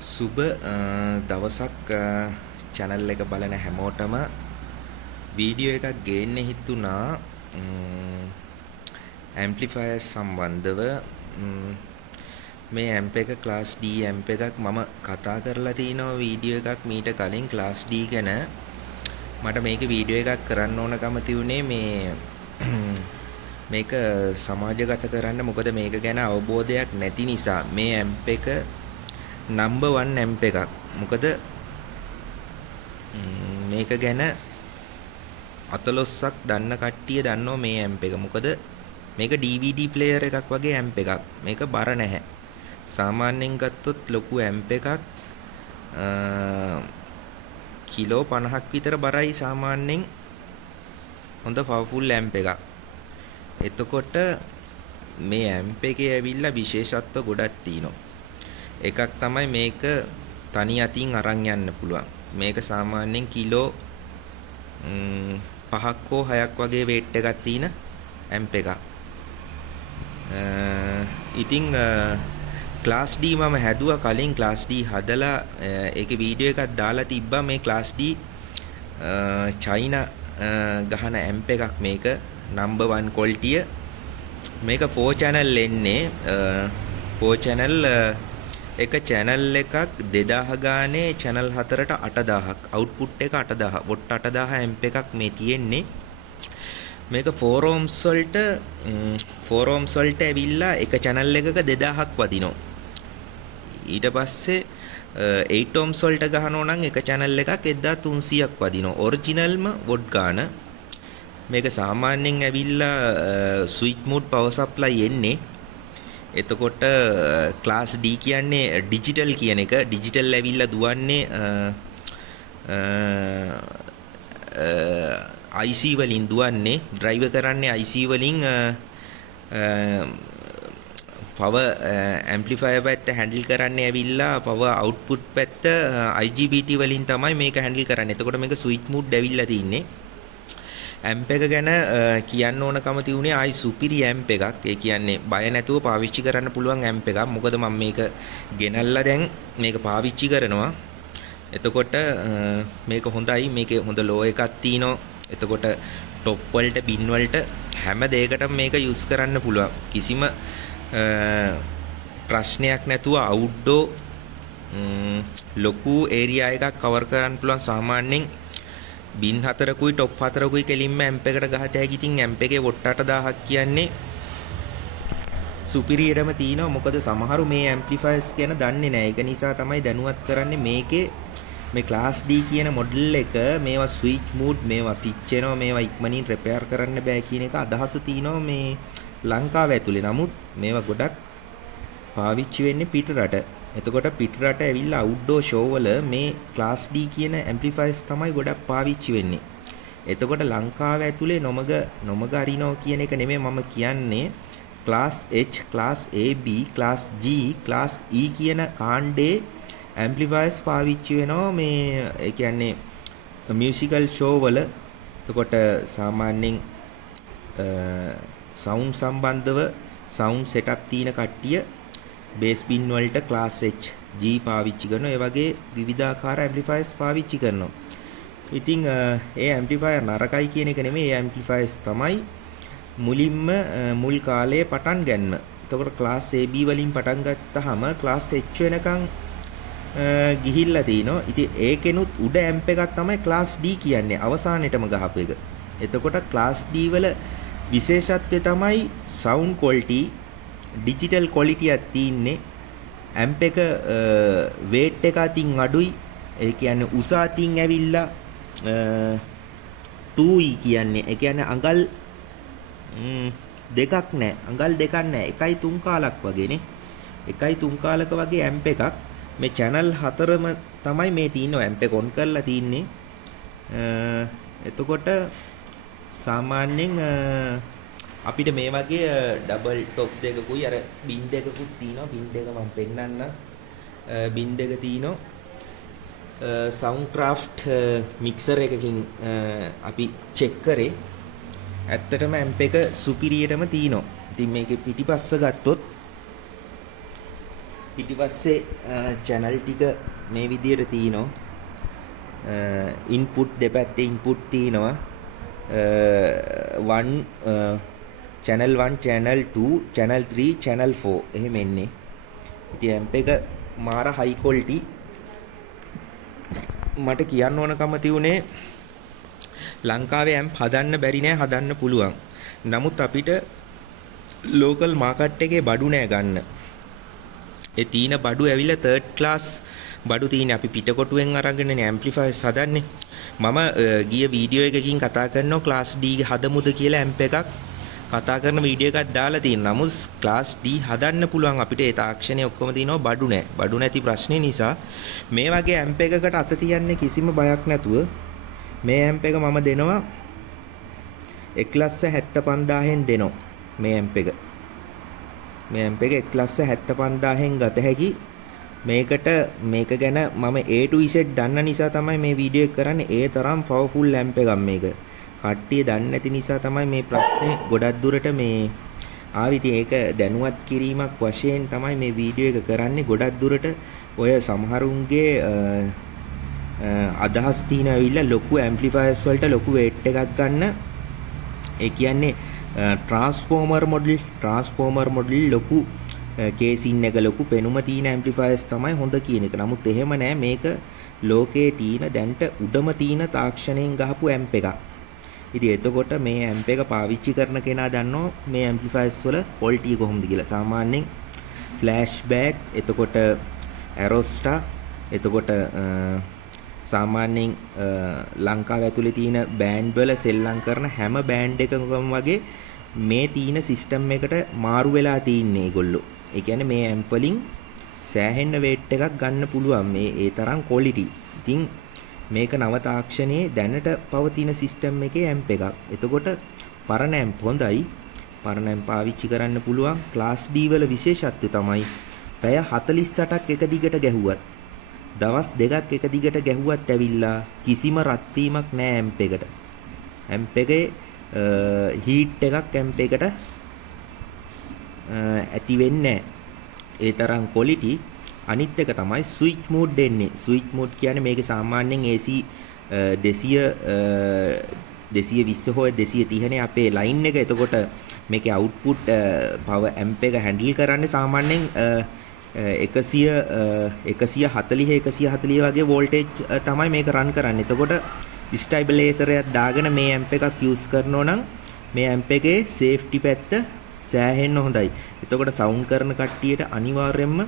සුබ දවසක් channel එක බලන හැමෝටම වීඩියෝ එකක් ගේන්න හිතුණා amplifier සම්බන්ධව මේ amp එක class D amp එකක් මම කතා කරලා තිනවා වීඩියෝ එකක් මීට කලින් class D ගැන මට මේක වීඩියෝ එකක් කරන්න ඕනකම තියුනේ මේක සමාජගත කරන්න මොකද මේක ගැන අවබෝධයක් නැති නිසා මේ amp එක number 1 amp එකක්. මොකද මේක ගැන 14ක් දන්න කට්ටිය දන්නෝ මේ amp එක. මොකද මේක DVD player එකක් වගේ amp එකක්. මේක බර නැහැ. සාමාන්‍යයෙන් ගත්තොත් ලොකු amp එකක් කිලෝ 50ක් විතර බරයි සාමාන්‍යයෙන් හොඳ powerful amp එකක්. එතකොට මේ amp එකේ ඇවිල්ලා විශේෂත්ව ගොඩක් තියෙනවා. එකක් තමයි මේක තනි අතින් අරන් යන්න පුළුවන්. මේක සාමාන්‍යයෙන් කිලෝ 5ක් හෝ 6ක් වගේ weight එකක් තියෙන amp එකක්. ඉතින් class D මම හැදුවා කලින් class D හදලා ඒකේ වීඩියෝ එකක් දාලා තිබ්බා මේ class D China ගහන amp එකක් මේක number 1 quality මේක 4 channel එන්නේ 4 channel එක channel එකක් 2000 ගානේ channel 4ට 8000ක් output එක 8000 watt 8000 amp එකක් මේ තියෙන්නේ මේක 4 ohms වලට ඇවිල්ලා එක channel එකක 2000ක් වදිනවා ඊට පස්සේ 8 ohms වලට ගහනවා නම් එක channel එකක් 1300ක් වදිනවා ඔරිජිනල්ම watt ගාන මේක සාමාන්‍යයෙන් ඇවිල්ලා switch mode power supply එන්නේ එතකොට class D කියන්නේ digital කියන එක digital ඇවිල්ලා දුවන්නේ IC වලින් දුවන්නේ drive කරන්නේ IC වලින් power amplifier පැත්ත handle කරන්නේ ඇවිල්ලා power output පැත්ත IGBT වලින් තමයි මේක handle කරන්නේ. එතකොට මේක switch mode ඇවිල්ලා තින්නේ. amp එක ගැන කියන්න ඕනකම තියුනේ ආයි සුපිරි amp එකක්. ඒ කියන්නේ බය නැතුව පාවිච්චි කරන්න පුළුවන් amp එකක්. මොකද මම මේක ගෙනල්ලා දැන් මේක පාවිච්චි කරනවා. එතකොට මේක හොඳයි. මේකේ හොඳ ලෝ එකක් තියෙනවා. එතකොට top වලට bin වලට හැම දෙයකටම මේක use කරන්න පුළුවන්. කිසිම ප්‍රශ්නයක් නැතුව outdoor ලොකු area එකක් cover කරන්න පුළුවන් සාමාන්‍යයෙන් bin 4කුයි top 4කුයි කෙලින්ම amp එකට ගහට හැකි. ඉතින් amp එකේ watt 8000ක් කියන්නේ සුපිරියටම තියෙනවා. මොකද සමහරු මේ amplifiers ගැන දන්නේ නැහැ. ඒක නිසා තමයි දැනුවත් කරන්නේ මේකේ මේ class D කියන model එක මේවා switch mode මේවා pitch වෙනවා මේවා ඉක්මනින් repair කරන්න බෑ කියන එක අදහස තියෙනවා මේ ලංකාව ඇතුලේ. නමුත් මේවා ගොඩක් පාවිච්චි වෙන්නේ පිට රට. එතකොට පිට රට ඇවිල්ලා outdoor show වල මේ class D කියන amplifiers තමයි ගොඩක් පාවිච්චි වෙන්නේ. එතකොට ලංකාව ඇතුලේ නොමග අරිනෝ කියන එක නෙමෙයි මම කියන්නේ class H, class AB, class G, class E කියන කාණ්ඩේ amplifiers පාවිච්චි වෙනවා මේ ඒ කියන්නේ musical show වල. එතකොට සාමාන්‍යයෙන් sound සම්බන්ධව sound setup තියෙන කට්ටිය bass bin වලට class H G පාවිච්චි කරනවා. ඒ වගේ විවිධාකාර amplifiers පාවිච්චි කරනවා. ඉතින් ඒ amplifier නරකයි කියන එක නෙමෙයි. ඒ amplifiers තමයි මුලින්ම මුල් කාලයේ පටන් ගන්න. එතකොට class AB වලින් පටන් ගත්තාම class H වෙනකන් ගිහිල්ලා තිනවා. ඉතින් ඒකෙනුත් උඩ amp එකක් තමයි class D කියන්නේ අවසානෙටම ගහපු එක. එතකොට class D වල විශේෂත්වය තමයි sound quality digital quality එකක් තියෙන්නේ. amp එක weight එක අතින් අඩුයි. ඒ කියන්නේ උස අතින් ඇවිල්ලා 2E කියන්නේ ඒ කියන්නේ අඟල් දෙකක් නැහැ. අඟල් දෙකක් නැහැ. 1.3 කාලක් වගේනේ. 1.3 කාලක වගේ amp එකක්. මේ channel 4ම තමයි මේ තියෙන්නේ. amp එක on කරලා තින්නේ. එතකොට සාමාන්‍යයෙන් අපිට මේ වගේ ඩබල් টොප් දෙකකුයි අර බින් දෙකකුත් තියෙනවා. බින් දෙක මම පෙන්නන්නම්. බින් දෙක තියෙනවා. Soundcraft mixer එකකින් අපි check කරේ. ඇත්තටම amp එක සුපිරියටම තියෙනවා. ඉතින් මේකේ පිටිපස්ස ගත්තොත් ඊට පස්සේ channel ටික මේ විදියට තියෙනවා. input දෙපැත්තේ input තියෙනවා. channel 1 channel 2 channel 3 channel 4 එහෙම එන්නේ. ඉතින් amp එක මාර high quality. මට කියන්න ඕනකම තියුනේ ලංකාවේ amp හදන්න බැරි නෑ, හදන්න පුළුවන්. නමුත් අපිට local market එකේ බඩු නෑ ගන්න. ඒ තීන බඩු ඇවිල්ලා third class බඩු තියෙන. අපි පිටකොටුවෙන් අරගෙනනේ amplifiers හදන්නේ. මම ගිය වීඩියෝ එකකින් කතා කරනවා class D හදමුද කියලා amp එකක් කතා කරන වීඩියෝ එකක් දාලා තියෙනවා. නමුත් class D හදන්න පුළුවන් අපිට. ඒ තාක්ෂණය ඔක්කොම තියෙනවා, බඩු නැහැ. බඩු නැති ප්‍රශ්නේ නිසා මේ වගේ amp එකකට අත තියන්නේ කිසිම බයක් නැතුව මේ amp එක මම දෙනවා 1,75,000න් දෙනවා. මේ amp එක 1,75,000න් ගත හැකි. මේක ගැන මම A to Z දන්න නිසා තමයි මේ වීඩියෝ එක කරන්නේ. ඒ තරම් පවර්ෆුල් amp එකක් මේක. කට්ටිය දන්නේ නැති නිසා තමයි මේ ප්‍රශ්නේ ගොඩක් දුරට මේ ආවිති. ඒක දැනුවත් කිරීමක් වශයෙන් තමයි මේ වීඩියෝ එක කරන්නේ. ගොඩක් දුරට ඔය සමහරුන්ගේ අදහස් තියෙන ඇවිල්ලා ලොකු ඇම්ප්ලිෆයර්ස් වලට ලොකු වේට් එකක් ගන්න. ඒ කියන්නේ ට්‍රාන්ස්ෆෝමර් මොඩල් ලොකු කේසින් එක ලොකු පෙනුම තියෙන ඇම්ප්ලිෆයර්ස් තමයි හොඳ කියන එක. නමුත් එහෙම නෑ. මේක ලෝකේ තියෙන දැන්ට උඩම තියෙන තාක්ෂණයෙන් ගහපු ඇම්ප් එකක්. ඉතින් එතකොට මේ ඇම්ප් එක පාවිච්චි කරන කෙනා දන්නවා මේ ඇම්ප්ලිෆයර්ස් වල ක්වොලිටි කොහොමද කියලා. සාමාන්‍යයෙන් ෆ්ලෑෂ් බෑක්, එතකොට ඇරෝස්ටා, එතකොට සාමාන්‍යයෙන් ලංකාව ඇතුලේ තියෙන බෑන්ඩ් වල සෙල්ලම් කරන හැම බෑන්ඩ් එකකම වගේ මේ තියෙන සිස්ටම් එකට මාරු වෙලා තින්නේ ඒගොල්ලෝ. ඒ කියන්නේ මේ ඇම්ප් වලින් සෑහෙන්න වේට් එකක් ගන්න පුළුවන්. මේ ඒ තරම් ක්වොලිටි. ඉතින් මේක නව තාක්ෂණයේ දැනට පවතින සිස්ටම් එකේ ඇම්ප් එකක්. එතකොට පරණ ඇම්ප් හොඳයි. පරණ ඇම්ප් පාවිච්චි කරන්න පුළුවන්. ක්ලාස් D වල විශේෂත්වය තමයි පැය 48ක් එක දිගට ගැහුවත්, දවස් දෙකක් එක දිගට ගැහුවත් ඇවිල්ලා කිසිම රත් වීමක් නැහැ ඇම්ප් එකට. ඇම්ප් එකේ හීට් එකක් ඇම්ප් එකට ඇති වෙන්නේ නැහැ. ඒ තරම් ක්වොලිටි. අනිත් එක තමයි ස්විච් මෝඩ් දෙන්නේ. ස්විච් මෝඩ් කියන්නේ මේකේ සාමාන්‍යයෙන් AC 220 හෝ 230 නේ අපේ ලයින් එක. එතකොට මේකේ අවුට්පුට් පවර් ඇම්ප් එක හැන්ඩල් කරන්නේ සාමාන්‍යයෙන් 140 වගේ වෝල්ටේජ් තමයි මේක රන් කරන්නේ. එතකොට ස්ටැබිලයිසර් එකක් දාගෙන මේ ඇම්ප් එකක් යූස් කරනවා නම් මේ ඇම්ප් එකේ සේෆ්ටි පැත්ත සෑහෙන්න හොඳයි. එතකොට සවුන්ඩ් කරන කට්ටියට අනිවාර්යයෙන්ම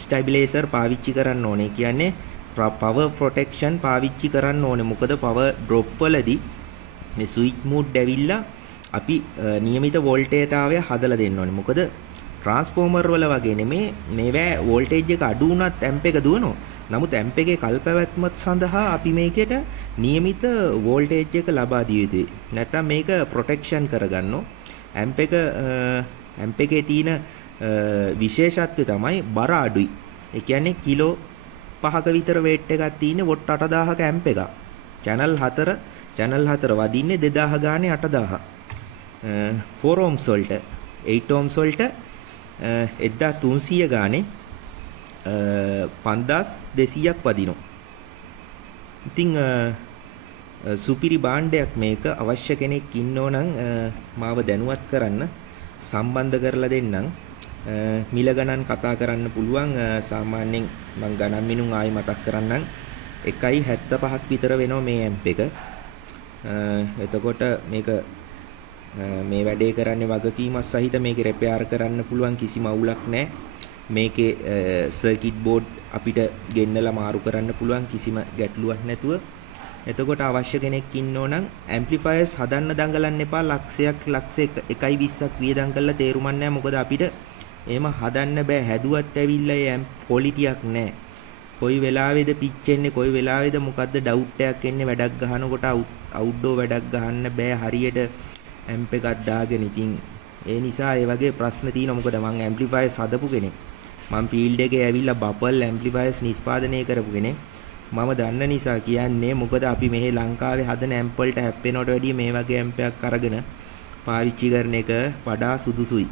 ස්ටැබිලයිසර් පාවිච්චි කරන්න ඕනේ. කියන්නේ පවර් ප්‍රොටෙක්ෂන් පාවිච්චි කරන්න ඕනේ. මොකද පවර් ඩ්‍රොප් වලදී මේ ස්විච් මෝඩ් ඇවිල්ලා අපි નિયમિત වෝල්ටේජතාවය හදලා දෙන්න ඕනේ. මොකද ට්‍රාන්ස්ෆෝමර් වල වගේ නෙමේ මේවා වෝල්ටේජ් එක අඩු වුණත් ඇම්ප් එක දුවනවා. නමුත් ඇම්ප් එකේ කල්පැවැත්මත් සඳහා අපි මේකට નિયમિત වෝල්ටේජ් එක ලබා දිය යුතුයි. නැත්නම් මේක ප්‍රොටෙක්ෂන් කරගන්නෝ. ඇම්ප් එකේ තියෙන විශේෂත්වය තමයි බර අඩුයි. ඒ කියන්නේ කිලෝ 5ක විතර වේට් එකක් තියෙන වොට් 8000ක ඇම්ප් එකක්. channel 4 වදින්නේ 2000 ගානේ 8000. 4 ohms වලට 8 ohms වලට 1300 ගානේ 5200ක් වදිනවා. ඉතින් සුපිරි භාණ්ඩයක් මේක. අවශ්‍ය කෙනෙක් ඉන්නෝ නම් මාව දැනුවත් කරන්න, සම්බන්ධ කරලා දෙන්නම්. මිල ගණන් කතා කරන්න පුළුවන්. සාමාන්‍යයෙන් මම ගණන් මිනුම් ආයි මතක් කරන්නම්. 1.75ක් විතර වෙනවා මේ ඇම්ප් එක. එතකොට මේක මේ වැඩේ කරන්නේ වගකීමක් සහිත. මේක රිපෙයාර් කරන්න පුළුවන්, කිසිම අවුලක් නැහැ. මේකේ සර්කිට් බෝඩ් අපිට ගෙන්නලා මාරු කරන්න පුළුවන් කිසිම ගැටලුවක් නැතුව. එතකොට අවශ්‍ය කෙනෙක් ඉන්නෝ නම් ඇම්ප්ලිෆයර්ස් හදන්න දඟලන්න එපා. ලක්ෂයක් 1.20ක් වියදම් කරලා තේරුමක් නැහැ. මොකද අපිට එහෙම හදන්න බෑ. හැදුවත් ඇවිල්ලා ඒ ඇම්ප් ක්වොලිටියක් නැහැ. කොයි වෙලාවේද පිච්චෙන්නේ, කොයි වෙලාවේද මොකද්ද ඩවුට් එකක් එන්නේ. වැඩක් ගහනකොට අවුට්ඩෝර් වැඩක් ගහන්න බෑ හරියට ඇම්ප් එකක් දාගෙන. ඉතින් ඒ නිසා ඒ වගේ ප්‍රශ්න තියෙනවා. මොකද මම ඇම්ප්ලිෆයර්ස් හදපු කෙනෙක්. මම ෆීල්ඩ් එකේ ඇවිල්ලා බබල් ඇම්ප්ලිෆයර්ස් නිෂ්පාදනය කරපු කෙනෙක්. මම දන්න නිසා කියන්නේ. මොකද අපි මෙහි ලංකාවේ හදන ඇම්ප් වලට හැප්පෙනවට වැඩිය මේ වගේ ඇම්ප් එකක් අරගෙන පාවිච්චි කරන එක වඩා සුදුසුයි.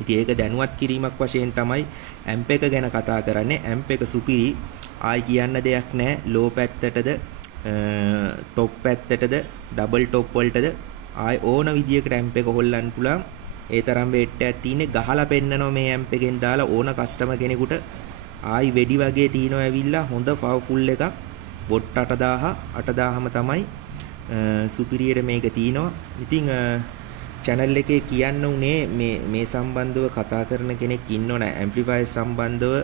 ඉතින් ඒක දැනුවත් කිරීමක් වශයෙන් තමයි ඇම්ප් එක ගැන කතා කරන්නේ. ඇම්ප් එක සුපිරි. ආයි කියන්න දෙයක් නැහැ. ලෝ පැත්තටද টොප් පැත්තටද ඩබල් টොප් වලටද ආයි ඕන විදියකට ඇම්ප් එක හොල්ලන්න පුළුවන්. ඒ තරම් වේට් එකක් තියෙන්නේ. ගහලා පෙන්නනවා මේ ඇම්ප් එකෙන් දාලා ඕන කස්ටමර් කෙනෙකුට. ආයි වෙඩි වගේ තියනවා ඇවිල්ලා හොඳ පවර්ෆුල් එකක්. වොට් 8000ම තමයි සුපිරියට මේක තියනවා. ඉතින් channel එකේ කියන්න උනේ මේ සම්බන්ධව කතා කරන කෙනෙක් ඉන්නවනේ ඇම්ප්ලිෆයර් සම්බන්ධව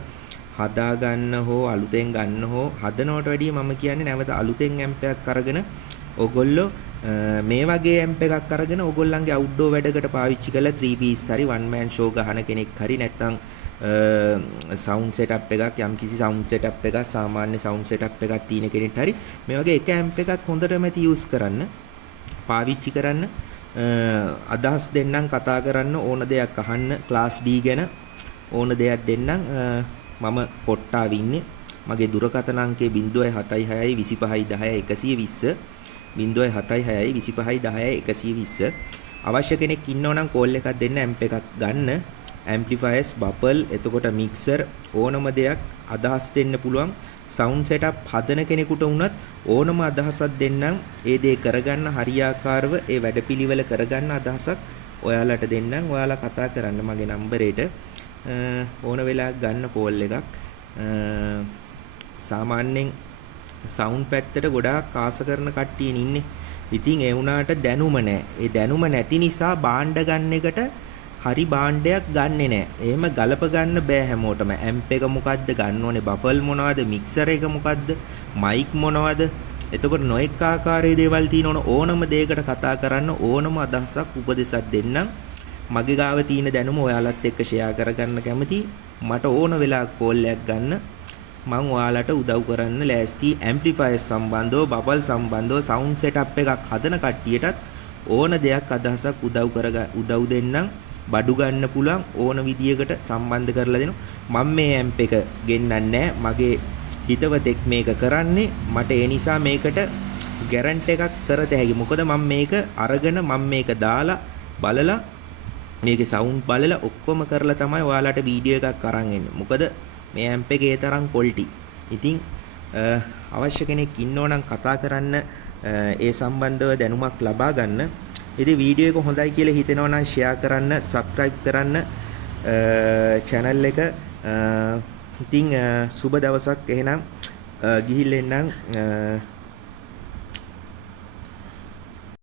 හදා ගන්න හෝ අලුතෙන් ගන්න හෝ හදනවට වැඩිය මම කියන්නේ නැවත අලුතෙන් ඇම්ප් එකක් අරගෙන ඔයගොල්ලෝ මේ වගේ ඇම්ප් එකක් අරගෙන ඔයගොල්ලන්ගේ අවුට්ඩෝර් වැඩකට පාවිච්චි කරලා 3 piece හරි one man show ගහන කෙනෙක් හරි නැත්නම් සවුන්ඩ් සෙටප් එකක් යම්කිසි සවුන්ඩ් සෙටප් එකක් සාමාන්‍ය සවුන්ඩ් සෙටප් එකක් තියෙන කෙනෙක්ට හරි මේ වගේ එක ඇම්ප් එකක් හොඳටම යූස් කරන්න පාවිච්චි කරන්න අදහස් දෙන්නම් කතා කරන්න ඕන දෙයක් අහන්න ක්ලාස් D ගැන ඕන දෙයක් දෙන්නම් මම කොට්ටාවේ ඉන්නේ මගේ දුරකථන අංකය 076 25 10 120 076 25 10 120 අවශ්‍ය කෙනෙක් ඉන්නවනම් කෝල් එකක් දෙන්න ඇම්ප් එකක් ගන්න ඇම්ප්ලිෆයර්ස් බබල් එතකොට මික්සර් ඕනම දෙයක් අදහස් දෙන්න පුළුවන් සවුන්ඩ් සෙටප් හදන කෙනෙකුට වුණත් ඕනම අදහසක් දෙන්නම් ඒ දේ කරගන්න හරියාකාරව ඒ වැඩපිළිවෙල කරගන්න අදහසක් ඔයාලට දෙන්නම් ඔයාලා කතා කරන්න මගේ නම්බරේට ඕන වෙලාවක ගන්න කෝල් එකක් සාමාන්‍යයෙන් සවුන්ඩ් පැත්තට ගොඩාක් ආස කරන කට්ටිය ඉන්නේ ඉතින් ඒ වුණාට දැනුම නැහැ ඒ දැනුම නැති නිසා බාණ්ඩ ගන්න එකට හරි භාණ්ඩයක් ගන්නෙ නෑ. එහෙම ගලප ගන්න බෑ හැමෝටම. ඇම්ප් එක මොකද්ද ගන්න ඕනේ? බෆල් මොනවද? මික්සර් එක මොකද්ද? මයික් මොනවද? එතකොට නොඑක ආකාරයේ දේවල් තියෙන ඕනම දෙයකට කතා කරන්න ඕනම අදහසක් උපදෙසක් දෙන්නම්. මගේ ගාව තියෙන දැනුම ඔයාලත් එක්ක ෂෙයා කරගන්න කැමතියි. මට ඕන වෙලාවක කෝල් එකක් ගන්න. මම ඔයාලට උදව් කරන්න ලෑස්ති. ඇම්ප්ලිෆයර් සම්බන්ධව, බබල් සම්බන්ධව, සවුන්ඩ් සෙටප් එකක් හදන කට්ටියටත් ඕන දෙයක් අදහසක් උදව් දෙන්නම්. බඩු ගන්න පුළුවන් ඕන විදියකට සම්බන්ධ කරලා දෙනවා මම මේ ඇම්ප් එක ගෙන්නන්නේ මගේ හිතවතෙක් මේක කරන්නේ මට ඒ නිසා මේකට ගැරන්ටි එකක් කරත හැකි මොකද මම මේක අරගෙන මම මේක දාලා බලලා මේකේ සවුන්ඩ් බලලා ඔක්කොම කරලා තමයි ඔයාලට වීඩියෝ එකක් අරන් එන්නේ මොකද මේ ඇම්ප් එකේ ඒ තරම් ක්වොලිටි ඉතින් අවශ්‍ය කෙනෙක් ඉන්නවනම් කතා කරන්න ඒ සම්බන්ධව දැනුමක් ලබා ගන්න ඉතින් වීඩියෝ එක හොඳයි කියලා හිතෙනවා නම් ෂෙයා කරන්න, සබ්ස්ක්‍රයිබ් කරන්න channel එක. ඉතින් සුබ දවසක් එහෙනම් ගිහිල්ලා එන්නම්